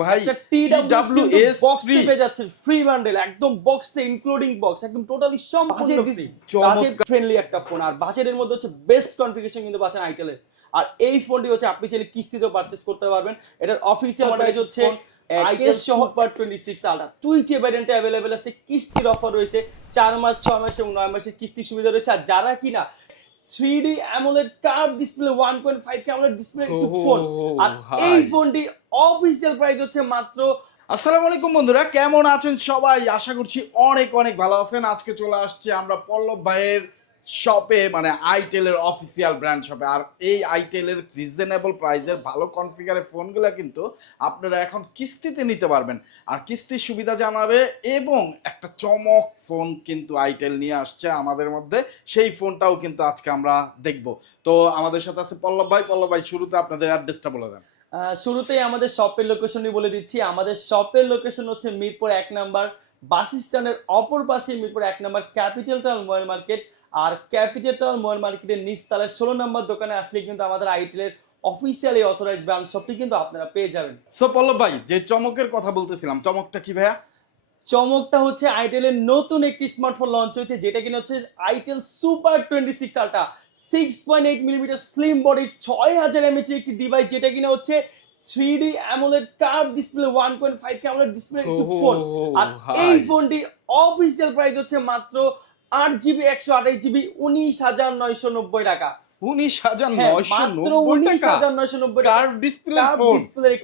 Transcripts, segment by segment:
ভাই বক্স পেয়ে যাচ্ছেন ফ্রি বান্ডেল একদম বক্সে ইনক্লুডিং বক্স একদম টোটালি সম্পূর্ণ ফ্রি বাজেট ফ্রেন্ডলি একটা ফোন আর বাজেটের মধ্যে হচ্ছে বেস্ট কনফিগারেশন কিন্তু পাচ্ছেন আইটেলের আর এই ফোনটি হচ্ছে আপনি চাইলে কিস্তিতেও পারচেজ করতে পারবেন। এটার অফিসিয়াল প্রাইস হচ্ছে itel super twenty six ultra দুইটি ভ্যারিয়েন্টে অ্যাভেলেবেল আছে কিস্তির অফার রয়েছে। চার মাস ছয় মাস এবং নয় মাসের কিস্তির সুবিধা রয়েছে। আর যারা কিনা three D AMOLED curve display one point five K display একটি ফোন আর এই ফোনটি অফিসিয়াল প্রাইস হচ্ছে মাত্র, আসসালামু আলাইকুম বন্ধুরা, কেমন আছেন সবাই? আশা করছি অনেক অনেক ভালো আছেন। আজকে চলে আসছি আমরা পল্লব ভাইয়ের শপে মানে আইটেলের অফিসিয়াল ব্র্যান্ড শপে আর এই আইটেলের রিজনেবল প্রাইসের ভালো কনফিগারের ফোনগুলো কিন্তু আপনারা এখন কিস্তিতে নিতে পারবেন। আর কিস্তির সুবিধা জানাবে এবং একটা চমক ফোন কিন্তু আইটেল নিয়ে আসছে আমাদের মধ্যে। সেই ফোনটাও কিন্তু আজকে আমরা দেখব। তো আমাদের সাথে আছে পল্লব ভাই। পল্লব ভাই, শুরুতে আপনাদের অ্যাড্রেসটা বলে দেন। শুরুতেই আমাদের শপের লোকেশনই বলে দিচ্ছি। আমাদের শপের লোকেশন হচ্ছে মিরপুর এক নাম্বার। বাস স্ট্যান্ডের অপর পাশে মিরপুর এক number capital town mobile market আর ক্যাপিটাল টাউন মোবাইল মার্কেটের নিচতলায় ষোলো নম্বর দোকানে আসলে কিন্তু আমাদের আইটেলের অফিসিয়ালি অথরাইজ ব্র্যান্ড শপটি কিন্তু আপনারা পেয়ে যাবেন। সো পল্লব ভাই, যে চমকের কথা বলতেছিলাম, চমকটা কি ভাইয়া? চমকটা হচ্ছে আইটেলের নতুন একটি স্মার্টফোন লঞ্চ হয়েছে যেটা কিনা হচ্ছে itel super twenty six ultra six point eight millimetre slim বডির ছয় হাজার এমএচ একটি ডিভাইস যেটা কিনা হচ্ছে three D AMOLED curve display one point five K AMOLED display একটি ফোন আর এই ফোনটি অফিসিয়াল প্রাইস হচ্ছে মাত্র আট জিবি একশো আঠাশ জিবি উনিশ হাজার নয়শো নব্বই টাকা। উনিশ হাজার হ্যাঁ, নয়শো নব্বই টাকা। কার্ভ ডিসপ্লে ফোন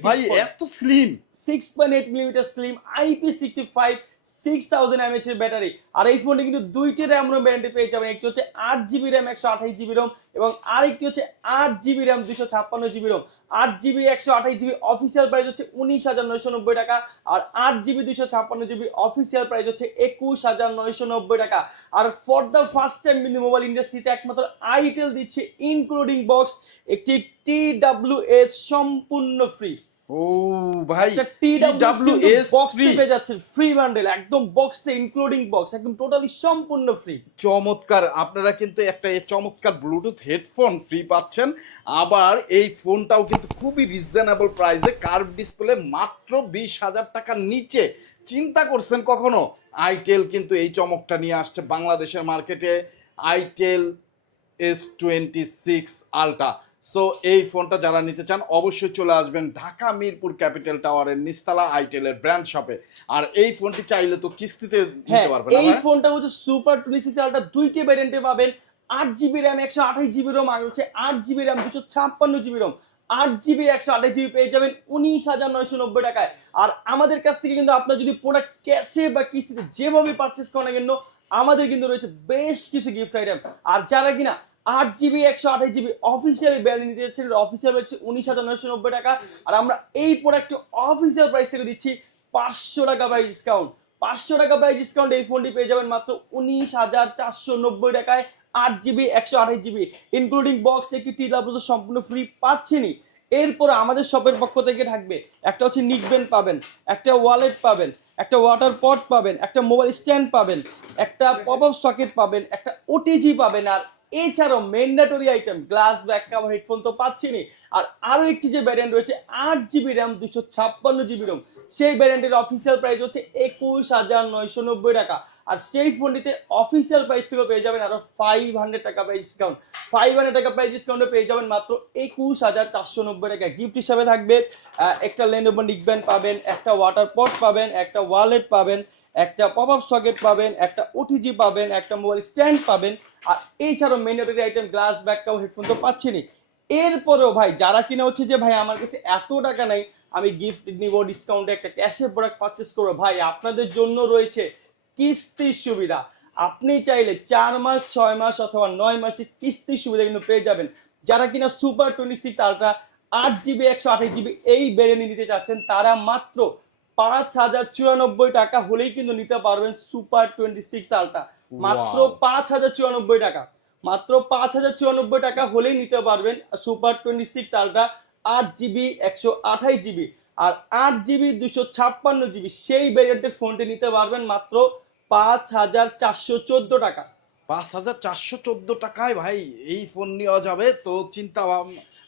ভাই। এত slim six point eight millimetre slim IP sixty five six thousand mAh এর ব্যাটারি আর এই ফোনে কিন্তু দুইটি র্যাম রোম ব্যাটারি পেয়ে যাবেন। একটি হচ্ছে আট জিবি র্যাম একশো আঠাশ জিবি রোম এবং আরেকটি হচ্ছে আট জিবি র্যাম দুশো ছাপ্পান্ন জিবি রোম আট জিবি একশো আঠাশ জিবি অফিসিয়াল প্রাইস হচ্ছে উনিশ হাজার নয়শো নব্বই টাকা আর আট জিবি দুশো ছাপ্পান্ন জিবি অফিসিয়াল প্রাইস হচ্ছে একুশ হাজার নয়শো নব্বই টাকা। আর ফর দ্য ফার্স্ট টাইম কিন্তু মোবাইল ইন্ডাস্ট্রিতে একমাত্র আইটেল দিচ্ছে ইনক্লুডিং বক্স একটি টি ডাব্লিউ এস সম্পূর্ণ ফ্রি ও ভাই TWS TWS বক্স। পেয়ে যাচ্ছেন ফ্রি বান্ডেল একদম বক্সে ইনক্লুডিং বক্স একদম টোটালি সম্পূর্ণ ফ্রি চমৎকার আপনারা কিন্তু একটা এই চমৎকার ব্লুটুথ হেডফোন ফ্রি পাচ্ছেন। আবার এই ফোনটাও কিন্তু খুবই রিজনেবল প্রাইসে কার্ভ ডিসপ্লে মাত্র বিশ হাজার টাকার নিচে। চিন্তা করছেন কখনো? আইটেল কিন্তু এই চমকটা নিয়ে আসছে বাংলাদেশের মার্কেটে itel S twenty six ultra so এই ফোনটা যারা নিতে চান অবশ্যই চলে আসবেন ঢাকা মিরপুর ক্যাপিটাল টাওয়ারের নিস্তালা আইটেলের ব্র্যান্ড শপে। আর এই ফোনটি চাইলে তো কিস্তিতে হ্যাঁ নিতে পারবেন এই ফোনটা হচ্ছে সুপার টোয়েন্টি সিক্স আলটা দুইটি ভ্যারিয়েন্টে পাবেন। আট জিবি র্যাম একশো আঠাশ জিবি রোম আর হচ্ছে আট জিবি র্যাম দুশো ছাপ্পান্ন জিবি রোম আট জিবি একশো আঠাশ জিবি পেয়ে যাবেন উনিশ হাজার নয়শো নব্বই টাকায়। আর আমাদের কাছ থেকে কিন্তু আপনার যদি প্রোডাক্ট ক্যাশে বা কিস্তিতে যেভাবে পারচেস করেন না কেন আমাদের কিন্তু রয়েছে বেশ কিছু গিফট আইটেম আর যারা কিনা আট জিবি, একশো আঠাশ জিবি অফিসিয়াল ব্যান্ড নিতে যাচ্ছেন। অফিসিয়াল রয়েছে উনিশ হাজার নয়শো নব্বই টাকা। আর আমরা এই প্রোডাক্ট অফিসিয়াল প্রাইস থেকে দিচ্ছি পাঁচশো টাকা প্রাইস ডিসকাউন্ট পাঁচশো টাকা প্রাইস ডিসকাউন্ট এই ফোনটি পেয়ে যাবেন মাত্র উনিশ হাজার চারশো নব্বই টাকায়। আট জিবি, একশো আঠাশ জিবি ইনক্লুডিং বক্স একটি টি ডাব্লিউ সম্পূর্ণ ফ্রি পাচ্ছেনই। এরপরে আমাদের শপের পক্ষ থেকে থাকবে একটা হচ্ছে নিকবেন পাবেন, একটা ওয়ালেট পাবেন, একটা ওয়াটার পট পাবেন, একটা মোবাইল স্ট্যান্ড পাবেন, একটা পপ আপ সকেট পাবেন, একটা ওটিজি পাবেন, আর এছাড়াও mandatory item glass back cover headphone তো পাচ্ছেনই আর আরও একটি যে ভ্যারিয়েন্ট রয়েছে, আট জিবি র্যাম দুশো ছাপ্পান্ন জিবি রোম সেই ভ্যারিয়েন্টের অফিসিয়াল প্রাইস হচ্ছে একুশ হাজার নয়শো নব্বই টাকা। আর সেই ফোনটিতে অফিসিয়াল প্রাইস থেকেও পেয়ে যাবেন আরও ফাইভ হান্ড্রেড টাকা প্রাইস ডিসকাউন্ট ফাইভ হান্ড্রেড টাকা প্রাইস ডিসকাউন্টে পেয়ে যাবেন মাত্র একুশ হাজার চারশো নব্বই টাকা। গিফট হিসাবে থাকবে একটা লেনোভো নিকব্যান্ড পাবেন, একটা ওয়াটার পট পাবেন, একটা ওয়ালেট পাবেন একটা পপ আপ সকেট পাবেন, একটা ওটিজি পাবেন, একটা মোবাইল স্ট্যান্ড পাবেন, আর এছাড়াও মেন্ডেটরি আইটেম গ্লাস কাউ হেডফোন তো পাচ্ছেনই। এরপরেও ভাই, যারা কিনা হচ্ছে যে ভাই, আমার কাছে এত টাকা নাই, আমি গিফট নিব ডিসকাউন্টে একটা ক্যাশের প্রোডাক্ট পারচেস করব। ভাই, আপনাদের জন্য রয়েছে কিস্তির সুবিধা। আপনি চাইলে চার মাস, ছয় মাস অথবা নয় মাসের কিস্তির সুবিধা কিন্তু পেয়ে যাবেন। যারা কিনা সুপার টোয়েন্টি সিক্স আলট্রা আট জিবি একশো আঠাশ জিবি এই বেরেনি নিতে চাচ্ছেন, তারা মাত্র পাঁচ হাজার চুরানব্বই টাকা হলেই কিন্তু নিতে পারবেন সুপার টোয়েন্টি সিক্স আলট্রা। মাত্র পাঁচ হাজার চুরানব্বই টাকা। মাত্র পাঁচ হাজার চুরানব্বই টাকা হলেই নিতে পারবেন সুপার টোয়েন্টি সিক্স আলট্রা আট জিবি একশো আঠাশ জিবি আর আট জিবি দুশো ছাপ্পান্ন জিবি সেই ভ্যারিয়েন্টের ফোনটি নিতে পারবেন মাত্র পাঁচ হাজার চারশো চোদ্দ টাকা। পাঁচ হাজার চারশো চোদ্দ টাকায় ভাই এই ফোন নেওয়া যাবে তো চিন্তা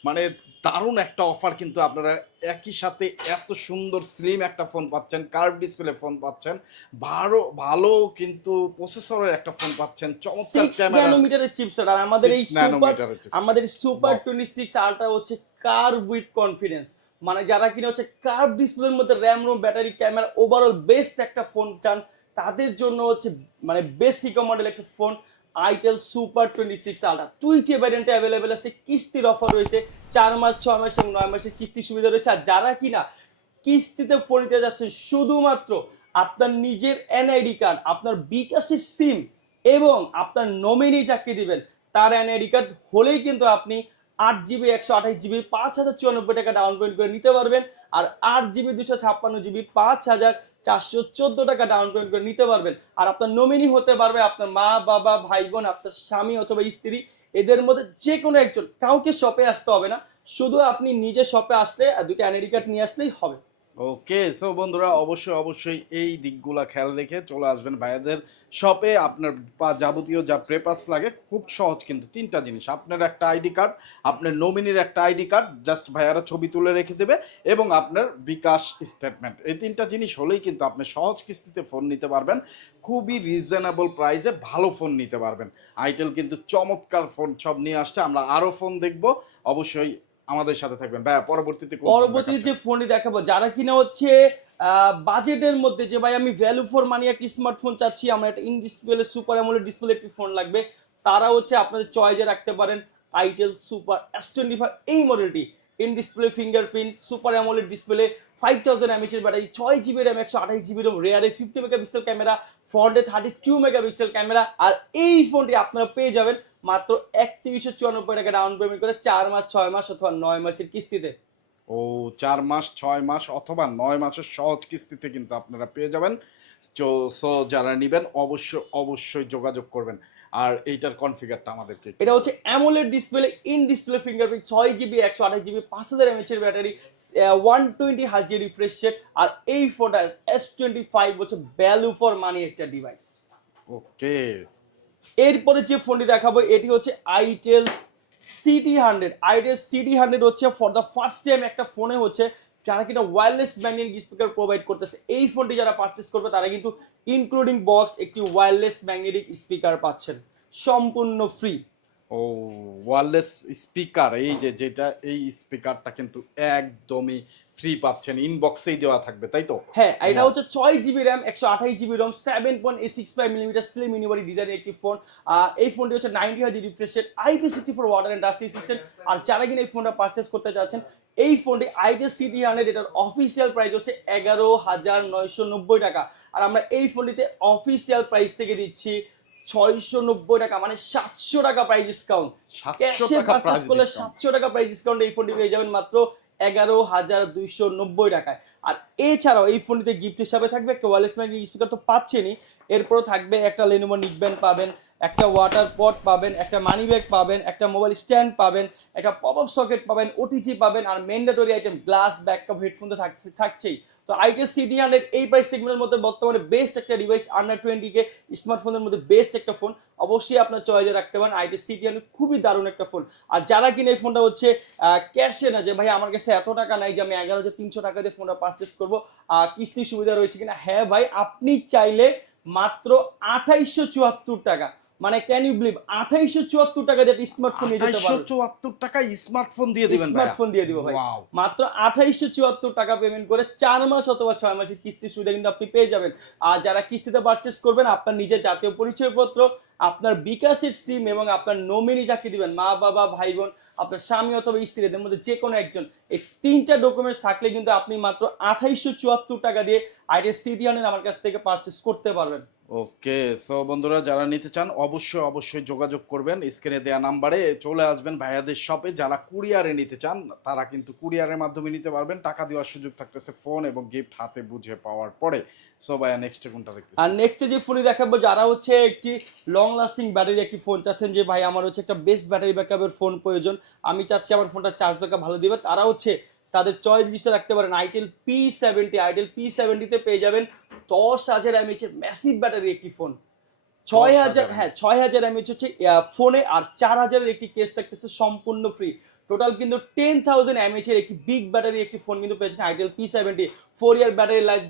মানে দারুণ একটা অফার কিন্তু আপনারা একই সাথে এত সুন্দর স্লিম একটা ফোন পাচ্ছেন কার্ভ ডিসপ্লে ফোন পাচ্ছেন ভালো ভালো কিন্তু প্রসেসরের একটা ফোন পাচ্ছেন চমৎকার সিক্স ক্যামেরা ন্যানোমিটারের চিপসেট আর আমাদের এই সুপার আমাদের super Wow. Twenty six ultra হচ্ছে কার উইথ কনফিডেন্স মানে যারা কিনা হচ্ছে কার্ভ ডিসপ্লের মধ্যে RAM ROM battery camera overall best একটা ফোন চান তাদের জন্য হচ্ছে মানে বেস্ট ইকো মডেল একটা phone itel super twenty six ultra দুইটি ভ্যারিয়েন্টে অ্যাভেলেবেল আছে, কিস্তির অফার রয়েছে। চার মাস, ছয় মাস এবং নয় মাসের কিস্তি সুবিধা রয়েছে। আর যারা কিনা কিস্তিতে ফোন নিতে যাচ্ছেন, শুধুমাত্র আপনার নিজের এনআইডি কার্ড আপনার বিকাশের সিম এবং আপনার নমিনি চাকরি দিবেন, তার এনআইডি কার্ড হলেই কিন্তু আপনি আট জিবি, একশো আঠাশ জিবি, পাঁচ হাজার চুরানব্বই টাকা ডাউন পেমেন্ট করে নিতে পারবেন আর আট জিবি, দুশো ছাপ্পান্ন জিবি, পাঁচ হাজার চারশো চোদ্দ টাকা ডাউন পেমেন্ট করে নিতে পারবেন। আর আপনার নমিনি হতে পারবে আপনার মা, বাবা, ভাই বোন, আপনার স্বামী অথবা স্ত্রী, এদের মধ্যে যে কোনো একজন। কাউকে শপে আসতে হবে না। শুধু আপনি নিজে শপে আসলে দুটো এনআইডি কার্ড নিয়ে আসলেই হবে। ওকে সো বন্ধুরা, অবশ্যই অবশ্যই এই দিকগুলা খেয়াল রেখে চলে আসবেন ভাইয়াদের শপে আপনার বা যাবতীয় যা প্রেপাস লাগে, খুব সহজ কিন্তু তিনটা জিনিস। আপনার একটা আইডি কার্ড আপনার নমিনির একটা আইডি কার্ড জাস্ট ভাইয়ারা ছবি তুলে রেখে দেবে এবং আপনার বিকাশ স্টেটমেন্ট এই তিনটা জিনিস হলেই কিন্তু আপনি সহজ কিস্তিতে ফোন নিতে পারবেন। খুবই রিজনেবল প্রাইসে ভালো ফোন নিতে পারবেন। আইটেল কিন্তু চমৎকার ফোন সব নিয়ে আসছে। আমরা আরও ফোন দেখব। অবশ্যই আমাদের সাথে থাকবেন। ভাইয়া পরবর্তীতে কোন phone পরবর্তী যে ফোনটি দেখাবো যারা কিনা হচ্ছে বাজেটের মধ্যে যে ভাই আমি ভ্যালু ফর মানি একটা স্মার্টফোন চাচ্ছি আমার একটা in display super AMOLED display একটি ফোন লাগবে তারা হচ্ছে আপনাদের চয়েজে রাখতে পারেন itel super S twenty five এই মডেলটি in display fingerprint super AMOLED display five thousand এমএচের battery ছয় জিবি র্যাম একশো আঠাশ জিবি র্যাম রেয়ারে ফিফটি মেগাপিক্সেল ক্যামেরা ফ্রন্টে থার্টি টু মেগাপিক্সেল ক্যামেরা আর এই ফোনটি আপনারা পেয়ে যাবেন। মাত্র একত্রিশশো চুরানব্বই টাকা ডাউন পেমেন্ট করে চার মাস ছয় মাস অথবা নয় মাসের কিস্তিতে। ও চার মাস ছয় মাস অথবা নয় মাসের সহজ কিস্তিতে কিন্তু আপনারা পেয়ে যাবেন। সো যারা নেবেন অবশ্যই অবশ্যই যোগাযোগ করবেন। আর এইটার কনফিগারটা আমাদেরকে এটা হচ্ছে AMOLED display in display fingerprint ছয় জিবি একশো আঠাশ জিবি পাঁচ হাজার এমএচের battery one twenty hertz refresh set আর এই ফোনটা এস টোয়েন্টি ফাইভ হচ্ছে ভ্যালু ফর মানি একটা ডিভাইস ওকে এরপরে যে ফোনটি দেখাবো, এটি হচ্ছে itel city hundred itel city hundred হচ্ছে ফর দ্য ফার্স্ট টাইম একটা ফোনে হচ্ছে যারা কিনা ওয়্যারলেস ম্যাগনেটিক স্পিকার প্রোভাইড করতেছে। এই ফোনটি যারা পারচেস করবে, তারা কিন্তু ইনক্লুডিং বক্স একটি ওয়্যারলেস ম্যাগনেটিক স্পিকার পাচ্ছেন। সম্পূর্ণ ফ্রি ও ওয়ারলেস স্পিকার এই যে যেটা এই স্পিকারটা কিন্তু একদমই ফ্রি পাচ্ছেন ইনবক্সেই দেওয়া থাকবে তাই তো? হ্যাঁ এটা হচ্ছে ছয় জিবি র্যাম একশো আঠাশ GB ROM seven point eight six five millimetre slim ইউনিভারি ডিজাইনের একটি ফোন এই ফোনটি হচ্ছে নাইনটি হাজি রিফ্রেশের IP sixty four water and dust system আর যারা কিনা এই ফোনটা পারচেস করতে চাচ্ছেন এই ফোনটি আইটেল সিটি হান্ড্রেড এটার অফিসিয়াল প্রাইস হচ্ছে এগারো হাজার নয়শো নব্বই টাকা। আর আমরা এই ফোনটিতে অফিসিয়াল প্রাইস থেকে দিচ্ছি ছয়শো নব্বই টাকা মানে সাতশো টাকা প্রাইস ডিসকাউন্ট ক্যাশে টাকা পারচেস করলে সাতশো টাকা প্রাইস ডিসকাউন্ট এই ফোনটি পেয়ে যাবেন মাত্র এগারো হাজার দুইশো নব্বই টাকায়। আর এছাড়াও এই ফোনটিতে গিফট হিসাবে থাকবে একটা ওয়ারলেস ম্যাগনেটিক স্পিকার তো পাচ্ছেনই। এরপরও থাকবে একটা লেনোমো নিকব্যান্ড পাবেন একটা ওয়াটার পট পাবেন একটা মানি ব্যাগ পাবেন একটা মোবাইল স্ট্যান্ড পাবেন একটা পপ আপ সকেট পাবেন ওটিজি পাবেন আর mandatory item glass backup headphone তো থাকছে থাকছেই। তো আইটেল সিটি হান্ড্রেড এই প্রাইস সেগমেন্টের মধ্যে বর্তমানে বেস্ট একটা ডিভাইস আন্ডার টোয়েন্টিকে স্মার্টফোনের মধ্যে বেস্ট একটা ফোন অবশ্যই আপনার চয়েজে রাখতে পারেন। আইটেল সিটি হান্ড্রেড খুবই দারুণ একটা ফোন আর যারা কিনে এই ফোনটা হচ্ছে ক্যাশে না যে ভাই আমার কাছে এত টাকা নাই যে আমি এগারো হাজার তিনশো টাকা দিয়ে ফোনটা পারচেস করব আহ, কিস্তির সুবিধা রয়েছে কিনা? হ্যাঁ ভাই আপনি চাইলে মাত্র আঠাইশশো চুয়াত্তর টাকা মানে ক্যান ইউ বিলিভ আঠাইশশো চুয়াত্তর টাকা দিয়ে স্মার্টফোন নিয়ে যেতে পারবেন চুয়াত্তর টাকা স্মার্টফোন দিয়ে দিবেন ভাই স্মার্টফোন দিয়ে দিব ভাই। মাত্র আঠাইশশো চুয়াত্তর টাকা পেমেন্ট করে চার মাস অথবা ছয় মাসের কিস্তির সুবিধা কিন্তু আপনি পেয়ে যাবেন। আর যারা কিস্তিতে পারচেস করবেন আপনার নিজের জাতীয় পরিচয়পত্র আপনার বিকাশের সিম এবং আপনার নমিনি যাকে দিবেন মা বাবা ভাই বোন আপনার স্বামী অথবা স্ত্রী এদের মধ্যে যে কোনো একজন এই তিনটা ডকুমেন্টস থাকলে কিন্তু আপনি মাত্র আঠাইশো চুয়াত্তর টাকা দিয়ে আইটের সিটি আমার কাছ থেকে পারচেস করতে পারবেন। ওকে সো বন্ধুরা যারা নিতে চান অবশ্যই অবশ্যই যোগাযোগ করবেন। স্ক্রিনে দেওয়া নাম্বারে চলে আসবেন ভাইয়াদের শপে যারা কুরিয়ারে নিতে চান তারা কিন্তু কুরিয়ারের মাধ্যমে নিতে পারবেন। টাকা দেওয়ার সুযোগ থাকতেছে ফোন এবং গিফট হাতে বুঝে পাওয়ার পরে। সো ভাইয়া নেক্সট কোনটা দেখতেছি আর নেক্সট যে ফোনই দেখাবো যারা হচ্ছে একটি লং লাস্টিং ব্যাটারি একটি ফোন চাচ্ছেন যে ভাই আমার হচ্ছে একটা বেস্ট ব্যাটারি ব্যাকআপের ফোন প্রয়োজন। আমি চাচ্ছি আমার ফোনটা চার্জ দেখা ভালো দিবে। তারা হচ্ছে তাদের চয়েস লিস্টে রাখতে পারেন। Itel P seventy itel P সেভেন্টিতে পেয়ে যাবেন দশ হাজার এমএচের ম্যাসিভ ব্যাটারি একটি ফোন ছয় হাজার হ্যাঁ ছয় হাজার এমএচ হচ্ছে ফোনে আর চার হাজারের একটি কেস থাকতেছে সম্পূর্ণ ফ্রি টোটাল কিন্তু টেন থাউজেন্ড এমএইচ এর একটি বিগ ব্যাটারি একটি ফোন কিন্তু পেয়েছেন itel P seventy four year battery life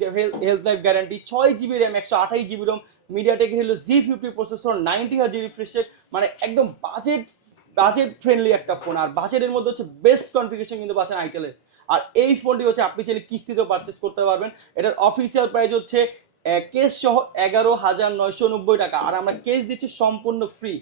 health life guarantee ছয় জিবি র্যাম একশো আঠাশ জিবি রোম মিডিয়াটেকের হলো জি ফিফটি প্রসেসর নাইনটি হাজার রিফ্রেশ মানে একদম বাজেট বাজেট ফ্রেন্ডলি একটা ফোন আর বাজেটের মধ্যে হচ্ছে বেস্ট কনফিগারেশন কিন্তু পাচ্ছেন আইটেলের আর এই ফোনটি হচ্ছে আপনি চাইলে কিস্তিতেও পারচেস করতে পারবেন। এটার অফিসিয়াল প্রাইস হচ্ছে কেস সহ এগারো হাজার নয়শো নব্বই টাকা। আর আমরা কেস দিচ্ছি সম্পূর্ণ ফ্রি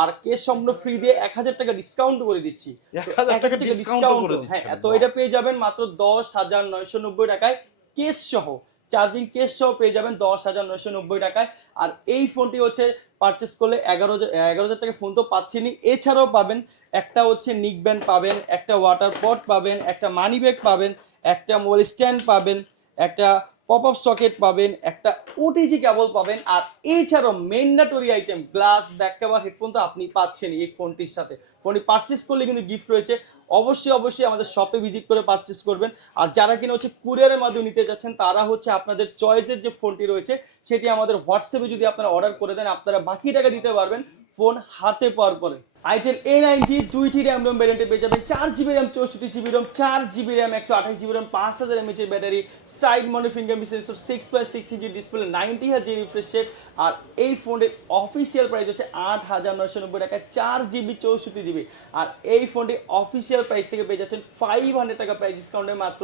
আর কেস সম্পূর্ণ ফ্রি দিয়ে এক হাজার টাকা ডিসকাউন্ট করে দিচ্ছি। 1000 এক টাকা হাজার টাকা discount ডিসকাউন্ট হ্যাঁ তো এটা পেয়ে যাবেন মাত্র দশ হাজার নয়শো নব্বই টাকায় কেস সহ। চার্জিং কেস সহ পেয়ে যাবেন দশ হাজার নয়শো নব্বই টাকায়। আর এই ফোনটি হচ্ছে পারচেস করলে এগারো হাজার এগারো হাজার টাকা ফোন তো পাচ্ছেনই। এছাড়াও পাবেন, একটা হচ্ছে নিক ব্যান্ড পাবেন, একটা ওয়াটার পট পাবেন, একটা মানি ব্যাগ পাবেন, একটা মোবাইল স্ট্যান্ড পাবেন, একটা পপ আপ সকেট পাবেন, একটা ওটিজি কেবল পাবেন। আর এছাড়াও mandatory item glass back cover headphone তো আপনি পাচ্ছেন এই ফোনটির সাথে। ফোনটি পারচেস করলে কিন্তু গিফট রয়েছে। অবশ্যই অবশ্যই আমাদের শপে ভিজিট করে পারচেস করবেন। আর যারা কিনা হচ্ছে কুরিয়ারের মাধ্যমে নিতে যাচ্ছেন, তারা হচ্ছে আপনাদের চয়েসের যে ফোনটি রয়েছে, সেটি আমাদের হোয়াটসঅ্যাপে যদি আপনারা অর্ডার করে দেন, আপনারা বাকি টাকা দিতে পারবেন ফোন হাতে পাওয়ার পরে। আইটেল এ নাইনটি দুইটি র্যাম রোম ভ্যারিয়েন্টে পেয়ে যাবেন, চার জিবি র্যাম চৌষট্টি জিবি রোম চার জিবি র্যাম একশো আঠাশ জিবি রোম পাঁচ হাজার এমএচের ব্যাটারি সাইড মনে finger sensor six point six inch display ninety হাজার রিফ্রেশ রেট আর এই ফোনের অফিসিয়াল প্রাইস হচ্ছে আট হাজার নয়শো নব্বই টাকা চার জিবি চৌষট্টি জিবি আর এই ফোনটি অফিসিয়াল প্রাইস থেকে পেয়ে যাচ্ছেন ফাইভ টাকা প্রাইস ডিসকাউন্টে মাত্র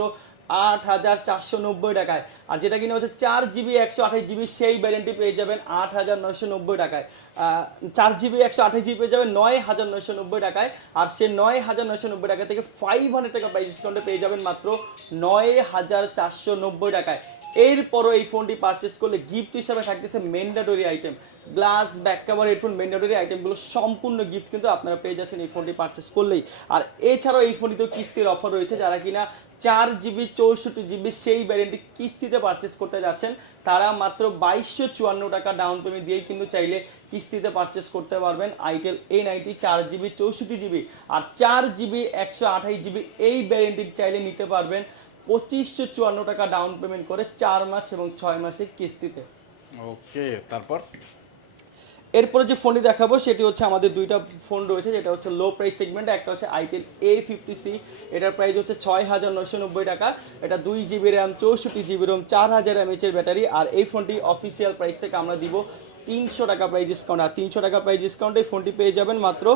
আট হাজার চারশো নব্বই টাকায়। আর যেটা কিনা হচ্ছে চার জিবি, একশো আঠাশ জিবি সেই ভ্যারিয়েন্টটি পেয়ে যাবেন আট হাজার নয়শো নব্বই টাকায়। চার জিবি, একশো আঠাশ জিবি পেয়ে যাবেন নয় হাজার নয়শো নব্বই টাকায়। আর সে নয় হাজার নয়শো নব্বই টাকা থেকে ফাইভ হান্ড্রেড টাকা প্রাইস ডিসকাউন্টে পেয়ে যাবেন মাত্র নয় হাজার চারশো নব্বই টাকায়। এরপরও এই ফোনটি পারচেস করলে গিফট হিসাবে থাকতেছে mandatory item glass back cover headphone mandatory আইটেমগুলো সম্পূর্ণ গিফট কিন্তু আপনারা পেয়ে যাচ্ছেন এই ফোনটি পারচেস করলেই। আর এছাড়াও এই ফোনটিতেও কিস্তির অফার রয়েছে যারা কিনা চার জিবি চৌষট্টি জিবি সেই ভ্যারিয়েন্টটি কিস্তিতে পারচেস করতে যাচ্ছেন, তারা মাত্র বাইশশো চুয়ান্ন টাকা ডাউন পেমেন্ট দিয়েই কিন্তু চাইলে কিস্তিতে পারচেস করতে পারবেন আইটেল এ নাইনটি চার জিবি চৌষট্টি জিবি আর চার জিবি একশো আঠাশ জিবি এই ভ্যারিয়েন্টটি চাইলে নিতে পারবেন পঁচিশশো চুয়ান্ন টাকা ডাউন পেমেন্ট করে চার মাস এবং ছয় মাসের কিস্তিতে। ওকে তারপর? এরপরে যে ফোনটি দেখাবো, সেটি হচ্ছে আমাদের দুইটা ফোন রয়েছে, যেটা হচ্ছে লো প্রাইস সেগমেন্ট একটা হচ্ছে আইটেল এ ফিফটি সি এটার প্রাইস হচ্ছে ছয় হাজার নশো নব্বই টাকা। এটা দুই জিবি র্যাম চৌষট্টি জিবি রোম চার হাজার এমএচের ব্যাটারি আর এই ফোনটি অফিসিয়াল প্রাইস থেকে আমরা দিব তিনশো টাকা প্রাইস ডিসকাউন্ট আর তিনশো টাকা প্রাইস ডিসকাউন্টে এই ফোনটি পেয়ে যাবেন মাত্র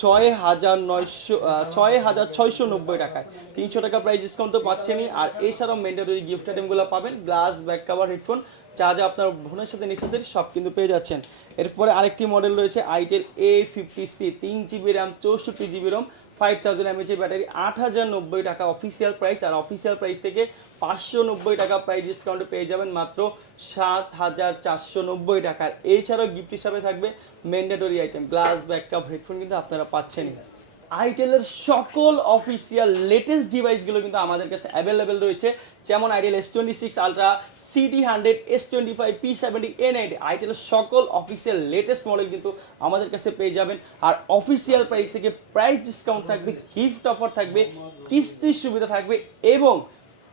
ছয় হাজার নয়শো ছয় হাজার ছয়শো নব্বই টাকায়। তিনশো টাকা প্রাইস ডিসকাউন্ট তো পাচ্ছেনই, আর এছাড়াও মেন্ডারি গিফট আইটেমগুলো পাবেন গ্লাস ব্যাক কাভার হেডফোন যা যা আপনার ফোনের সাথে নিঃসাদের সব কিন্তু পেয়ে যাচ্ছেন। এরপরে আরেকটি মডেল রয়েছে আইটেল এ ফিফটি সি তিন জিবি র্যাম চৌষট্টি জিবি রোম ফাইভ থাউজেন্ড এমএচের ব্যাটারি, আট হাজার নব্বই টাকা অফিসিয়াল প্রাইস আর অফিসিয়াল প্রাইস থেকে পাঁচশো নব্বই টাকা প্রাইস ডিসকাউন্টে পেয়ে যাবেন মাত্র সাত হাজার চারশো নব্বই টাকার এছাড়াও গিফট হিসাবে থাকবে mandatory item glass backup headphone কিন্তু আপনারা পাচ্ছেনই। আইটেলের সকল অফিসিয়াল লেটেস্ট ডিভাইসগুলো কিন্তু আমাদের কাছে অ্যাভেলেবেল রয়েছে। যেমন itel S twenty six ultra city hundred S twenty five P seventy N IT আইটেলের সকল অফিসিয়াল লেটেস্ট মডেল কিন্তু আমাদের কাছে পেয়ে যাবেন। আর অফিসিয়াল প্রাইস থেকে প্রাইস ডিসকাউন্ট থাকবে গিফট অফার থাকবে, কিস্তির সুবিধা থাকবে এবং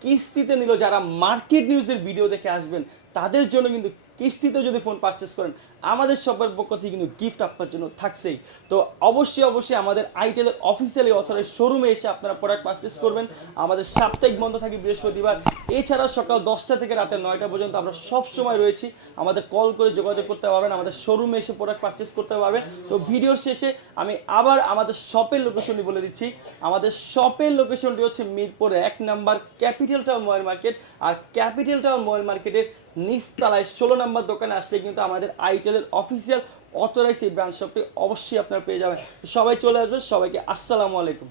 কিস্তিতে নিল যারা মার্কেট নিউজের ভিডিও দেখে আসবেন, তাদের জন্য কিন্তু কিস্তিতে যদি ফোন পারচেস করেন আমাদের সবার পক্ষ থেকে কিন্তু গিফট আপনার জন্য থাকছেই। তো অবশ্যই অবশ্যই আমাদের আইটেলের অফিসিয়ালি অথরের শোরুমে এসে আপনারা প্রোডাক্ট পারচেস করবেন। আমাদের সাপ্তাহিক বন্ধ থাকে বৃহস্পতিবার। এছাড়া সকাল দশটা থেকে রাতে নয়টা পর্যন্ত আমরা সব সময় রয়েছি। আমাদের কল করে যোগাযোগ করতে পারবেন, আমাদের শোরুমে এসে প্রোডাক্ট পারচেস করতে পারবেন। তো ভিডিওর শেষে আমি আবার আমাদের শপের লোকেশনটি বলে দিচ্ছি। আমাদের শপের লোকেশনটি হচ্ছে মিরপুর এক number capital town mobile market আর ক্যাপিটাল টাউন মোবাইল মার্কেটের নিচতলায় ষোলো নাম্বার দোকানে আসলে কিন্তু আমাদের আইটেলের অফিসিয়াল অথরাইজ এই ব্র্যান্ড শপটি অবশ্যই আপনারা পেয়ে যাবেন। সবাই চলে আসবেন, সবাইকে আসসালামু আলাইকুম।